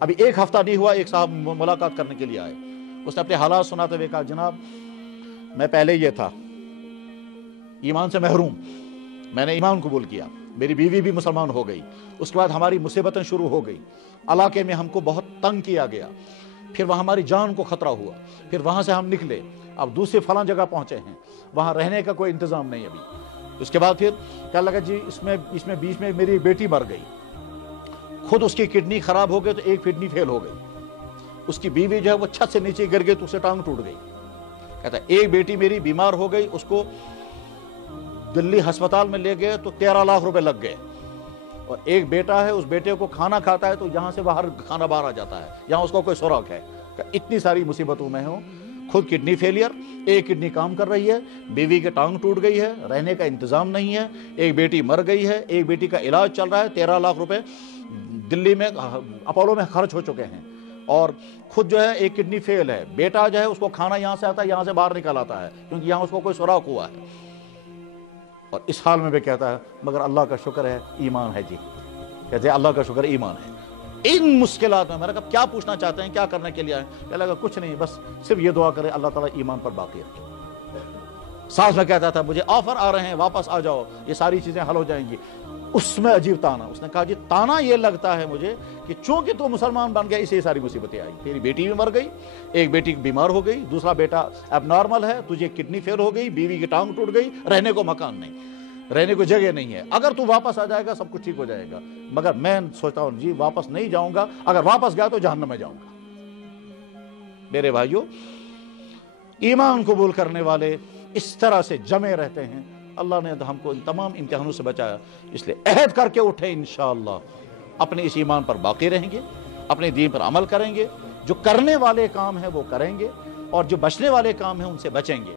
ابھی ایک ہفتہ نہیں ہوا، ایک صاحب ملاقات کرنے کے لیے آئے، اس نے اپنے حالات سناتے ہوئے کہا جناب میں پہلے یہ تھا ایمان سے محروم، میں نے ایمان قبول کیا، میری بیوی بھی مسلمان ہو گئی، اس کے بعد ہماری مصیبتیں شروع ہو گئی، علاقے میں ہم کو بہت تنگ کیا گیا، پھر وہاں ہماری جان کو خطرہ ہوا، پھر وہاں سے ہم نکلے، اب دوسری فلاں جگہ پہنچے ہیں، وہاں رہنے کا کوئی انتظام نہیں ابھی۔ اس کے بعد پھر کہنے لگا جی اس میں بیچ میں میری بیٹی مر گئی، خود اس کی کڈنی خراب ہو گئی تو ایک کڈنی فیل ہو گئی، اس کی بیوی جو ہے وہ چھت سے نیچے گر گئی تو اسے ٹانگ ٹوٹ گئی۔ کہتا ہے ایک بیٹی میری بیمار ہو گئی، اس کو دلی ہسپتال میں لے گئے تو 13 لاکھ روپے لگ گئے، اور ایک بیٹا ہے، اس بیٹے کو کھانا کھاتا ہے تو یہاں سے باہر کھانا باہر آ جاتا ہے، یہاں اس کو کوئی سراغ ہے۔ اتنی ساری مصیبتوں میں ہوں، خود کڈنی فیلئر، ایک کڈنی کام کر رہی ہے، بیوی کے ٹانگ ٹوٹ گئی ہے، رہنے کا انتظام نہیں ہے، ایک بیٹی مر گئی ہے، ایک بیٹی کا علاج چل رہا ہے، 13 لاکھ روپے دلی میں اپولو میں خرچ ہو چکے ہیں، اور خود جو ہے ایک کڈنی فیل ہے، بیٹا جو ہے اس کو کھانا یہاں سے آتا ہے، یہاں سے باہر نکل آتا ہے کیونکہ یہاں اس کو کوئی سراغ ہوا ہے، اور اس حال میں بھی کہتا ہے مگر اللہ کا شکر ہے ایمان ہے جی، کہتے ہیں اللہ کا شکر ایمان ہے۔ ان مشکلات میں کہا کیا پوچھنا چاہتے ہیں، کیا کرنے کے لیے آئے؟ کہنے لگا کچھ نہیں، بس صرف یہ دعا کرے اللہ تعالیٰ ایمان پر باقی رکھے۔ ساس میں کہتا تھا مجھے آفر آ رہے ہیں، واپس آ جاؤ، یہ ساری چیزیں حل ہو جائیں گی۔ اس میں عجیب تانا، اس نے کہا جی تانا یہ لگتا ہے مجھے کہ چونکہ تو مسلمان بن گیا، اسے یہ ساری مصیبتیں آئی، تیری بیٹی بھی مر گئی، ایک بیٹی بیمار ہو گئی، دوسرا بیٹا اب نارمل ہے، تجھے کڈنی فیل ہو گئی، بیوی کی ٹانگ ٹوٹ گئی، رہنے کو مکان نہیں، رہنے کو جگہ نہیں ہے، اگر تو واپس آ جائے گا سب کچھ ٹھیک ہو جائے گا، مگر میں سوچتا ہوں جی واپس نہیں جاؤں گا، اگر واپس گیا تو جہنم میں جاؤں گا۔ میرے بھائیوں، ایمان قبول کرنے والے اس طرح سے جمے رہتے ہیں، اللہ نے ہم کو ان تمام امتحانوں سے بچایا، اس لیے عہد کر کے اٹھے انشاءاللہ اپنے اس ایمان پر باقی رہیں گے، اپنے دین پر عمل کریں گے، جو کرنے والے کام ہیں وہ کریں گے، اور جو بچنے والے کام ہیں ان سے بچیں گے۔